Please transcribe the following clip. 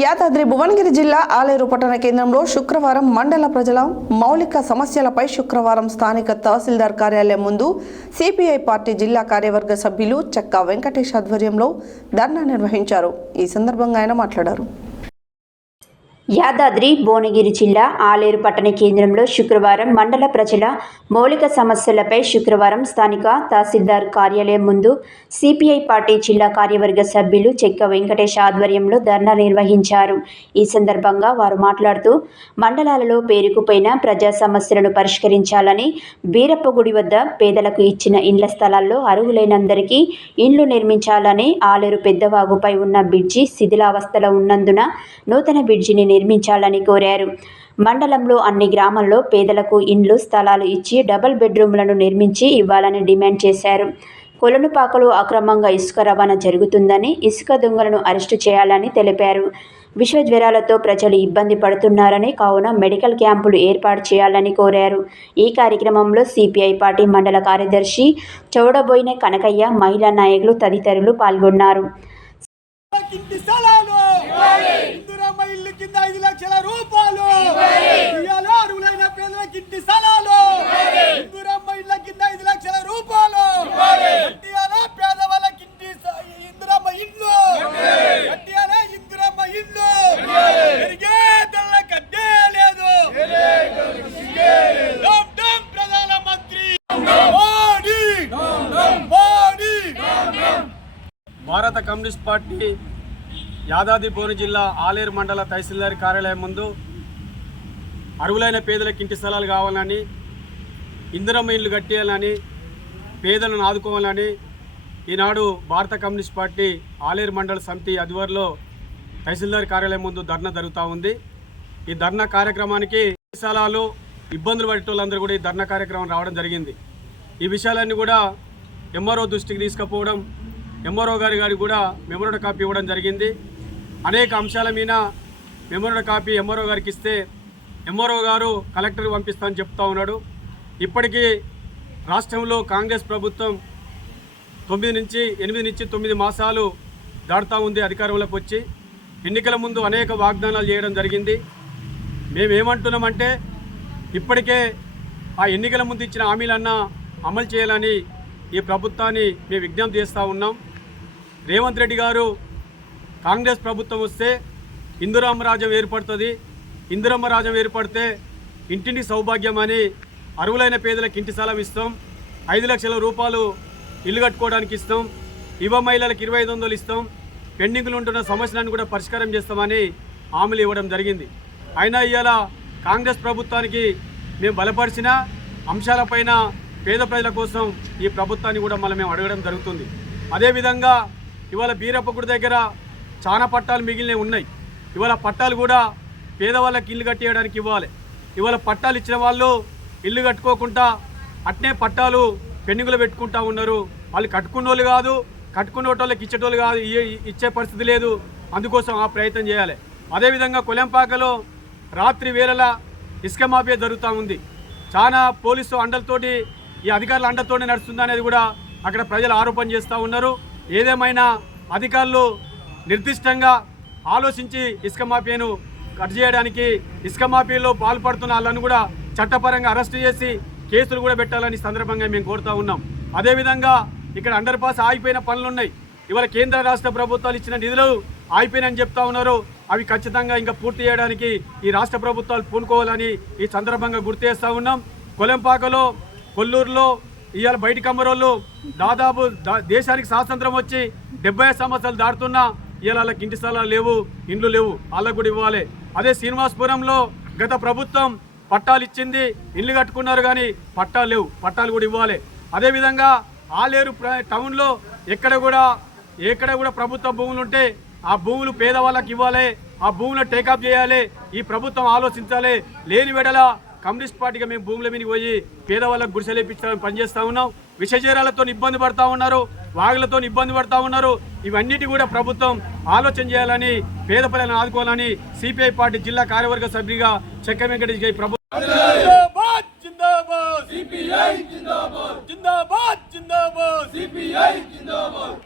యాదాద్రి భువనగిరి జిల్లా ఆలేరు పట్టణ కేంద్రంలో శుక్రవారం మండల ప్రజల మౌలిక సమస్యలపై శుక్రవారం స్థానిక తహసీల్దార్ కార్యాలయం ముందు సిపిఐ పార్టీ జిల్లా కార్యవర్గ సభ్యులు చెక్కా వెంకటేష్ ఆధ్వర్యంలో ధర్నా నిర్వహించారు. ఈ సందర్భంగా ఆయన మాట్లాడారు. యాదాద్రి భువనగిరి జిల్లా ఆలేరు పట్టణ కేంద్రంలో శుక్రవారం మండల ప్రజల మౌలిక సమస్యలపై శుక్రవారం స్థానిక తహసీల్దార్ కార్యాలయం ముందు సిపిఐ పార్టీ జిల్లా కార్యవర్గ సభ్యులు చెక్క వెంకటేష్ ఆధ్వర్యంలో ధర్నా నిర్వహించారు. ఈ సందర్భంగా వారు మాట్లాడుతూ మండలాలలో పేరుకుపోయిన ప్రజా సమస్యలను పరిష్కరించాలని బీరప్పగుడి వద్ద పేదలకు ఇచ్చిన ఇండ్ల స్థలాల్లో అర్హులైనందరికీ ఇండ్లు నిర్మించాలని ఆలేరు పెద్దవాగుపై ఉన్న బ్రిడ్జి శిథిలావస్థలో ఉన్నందున నూతన బ్రిడ్జిని నిర్మించాలని కోరారు. మండలంలో అన్ని గ్రామాల్లో పేదలకు ఇండ్లు స్థలాలు ఇచ్చి డబుల్ బెడ్రూమ్లను నిర్మించి ఇవ్వాలని డిమాండ్ చేశారు. కొలనుపాకలో అక్రమంగా ఇసుక రవాణా జరుగుతుందని ఇసుక దొంగలను అరెస్టు చేయాలని తెలిపారు. విశ్వ జ్వరాలతో ప్రజలు ఇబ్బంది పడుతున్నారని కావున మెడికల్ క్యాంపులు ఏర్పాటు చేయాలని కోరారు. ఈ కార్యక్రమంలో సిపిఐ పార్టీ మండల కార్యదర్శి చౌడబోయిన కనకయ్య మహిళా నాయకులు తదితరులు పాల్గొన్నారు. భారత కమ్యూనిస్ట్ పార్టీ యాదాద్రి జిల్లా ఆలేరు మండల తహసీల్దార్ కార్యాలయం ముందు అరువులైన పేదలకు ఇంటి స్థలాలు కావాలని ఇందిరమ్మ ఇల్లు కట్టేయాలని పేదలను ఆదుకోవాలని ఈనాడు భారత కమ్యూనిస్ట్ పార్టీ ఆలేరు మండల సమితి ఆధ్వర్యంలో తహసీల్దార్ కార్యాలయం ముందు ధర్నా జరుగుతూ ఉంది. ఈ ధర్నా కార్యక్రమానికి స్థలాలు ఇబ్బందులు పడేటోళ్ళందరూ కూడా ఈ ధర్నా కార్యక్రమం రావడం జరిగింది. ఈ విషయాలన్నీ కూడా ఎంఆర్ఓ దృష్టికి తీసుకుపోవడం ఎంఆర్ఓ గారి గారికి కూడా మెమోరడ కాపీ ఇవ్వడం జరిగింది. అనేక అంశాల మీద మెమోరడ కాపీ ఎంఆర్ఓ గారికి ఇస్తే ఎంఆర్ఓ గారు కలెక్టర్ పంపిస్తామని చెప్తా ఉన్నాడు. ఇప్పటికీ రాష్ట్రంలో కాంగ్రెస్ ప్రభుత్వం తొమ్మిది నుంచి ఎనిమిది నుంచి తొమ్మిది మాసాలు దాడుతూ ఉంది అధికారంలోకి వచ్చి. ఎన్నికల ముందు అనేక వాగ్దానాలు చేయడం జరిగింది. మేమేమంటున్నామంటే ఇప్పటికే ఆ ఎన్నికల ముందు ఇచ్చిన హామీలన్నా అమలు చేయాలని ఈ ప్రభుత్వాన్ని మేము విజ్ఞప్తి చేస్తూ ఉన్నాం. రేవంత్ రెడ్డి గారు కాంగ్రెస్ ప్రభుత్వం వస్తే ఇందురామ రాజ్యం ఏర్పడుతుంది. ఇందిరమ్మ రాజ్యం ఏర్పడితే ఇంటిని సౌభాగ్యం అని అరువులైన పేదలకు ఇంటి స్థలం ఇస్తాం. ఐదు లక్షల రూపాయలు ఇల్లు కట్టుకోవడానికి ఇస్తాం. యువ మహిళలకు ఇరవై ఐదు వందలు ఇస్తాం. పెండింగ్లు ఉంటున్న సమస్యలను కూడా పరిష్కారం చేస్తామని హామీలు ఇవ్వడం జరిగింది. అయినా ఇవాళ కాంగ్రెస్ ప్రభుత్వానికి మేము బలపరిచిన అంశాలపైన పేద ప్రజల కోసం ఈ ప్రభుత్వాన్ని కూడా మళ్ళీ మేము అడగడం జరుగుతుంది. అదేవిధంగా ఇవాళ బీరప్పగుడి దగ్గర చాలా పట్టాలు మిగిలినవి ఉన్నాయి. ఇవాళ పట్టాలు కూడా పేదవాళ్ళకి ఇల్లు కట్టేయడానికి ఇవ్వాలి. ఇవాళ పట్టాలు ఇచ్చిన వాళ్ళు ఇల్లు కట్టుకోకుండా అట్నే పట్టాలు పెండింగులు పెట్టుకుంటా ఉన్నారు. వాళ్ళు కట్టుకున్నోళ్ళు కాదు కట్టుకునేటోళ్ళకి ఇచ్చేటోళ్ళు కాదు ఇచ్చే పరిస్థితి లేదు. అందుకోసం ఆ ప్రయత్నం చేయాలి. అదేవిధంగా కొలెంపాకలో రాత్రి వేళల ఇసుక మాఫియా జరుగుతూ ఉంది. చాలా పోలీసు అండలతోటి ఈ అధికారుల అండలతోనే నడుస్తుంది అనేది కూడా అక్కడ ప్రజలు ఆరోపణ చేస్తూ ఉన్నారు. ఏదేమైనా అధికారులు నిర్దిష్టంగా ఆలోచించి ఇసుక మాఫియాను కట్ చేయడానికి ఇసుక మాఫియాలో పాల్పడుతున్న వాళ్ళను కూడా చట్టపరంగా అరెస్ట్ చేసి కేసులు కూడా పెట్టాలని సందర్భంగా మేము కోరుతా ఉన్నాం. అదేవిధంగా ఇక్కడ అండర్ పాస్ ఆగిపోయిన పనులు ఉన్నాయి ఇవాళ కేంద్ర రాష్ట్ర ప్రభుత్వాలు ఇచ్చిన నిధులు ఆగిపోయినని చెప్తా ఉన్నారు. అవి ఖచ్చితంగా ఇంకా పూర్తి చేయడానికి ఈ రాష్ట్ర ప్రభుత్వాలు పూనుకోవాలని ఈ సందర్భంగా గుర్తు చేస్తూ ఉన్నాం. కొలంపాకలో కొల్లూరులో ఇవాళ బయటి కమ్మరోళ్ళు దాదాపు దేశానికి స్వాతంత్రం వచ్చి డెబ్బై సంవత్సరాలు దాటుతున్నా ఇవాళ వాళ్ళకి ఇంటి స్థలాలు లేవు ఇండ్లు లేవు వాళ్ళకు కూడా ఇవ్వాలి. అదే శ్రీనివాసపురంలో గత ప్రభుత్వం పట్టాలు ఇచ్చింది ఇల్లు కట్టుకున్నారు కానీ పట్టాలు లేవు పట్టాలు కూడా ఇవ్వాలి. అదేవిధంగా ఆలేరు ప్ర- టౌన్లో ఎక్కడ కూడా ఎక్కడ కూడా ప్రభుత్వ భూములు ఉంటే ఆ భూములు పేదవాళ్ళకి ఇవ్వాలి ఆ భూములను టేకప్ చేయాలి ఈ ప్రభుత్వం ఆలోచించాలి. లేని వెడల కమ్యూనిస్ట్ పార్టీగా మేము భూముల మీదకి పోయి పేదవాళ్ళకు గుడిసెలేపించాలని పనిచేస్తూ ఉన్నాం. విషజీరాలతో ఇబ్బంది పడతా ఉన్నారు వాగులతో ఇబ్బంది పడతా ఉన్నారు. ఇవన్నిటి కూడా ప్రభుత్వం ఆలోచన చేయాలని పేద ప్రజలను ఆదుకోవాలని సిపిఐ పార్టీ జిల్లా కార్యవర్గ సభ్యుడిగా చెక్క వెంకటేష్ గారి ప్రభుత్వం జిందాబాద్ జిందాబాద్. జిందాబాద్.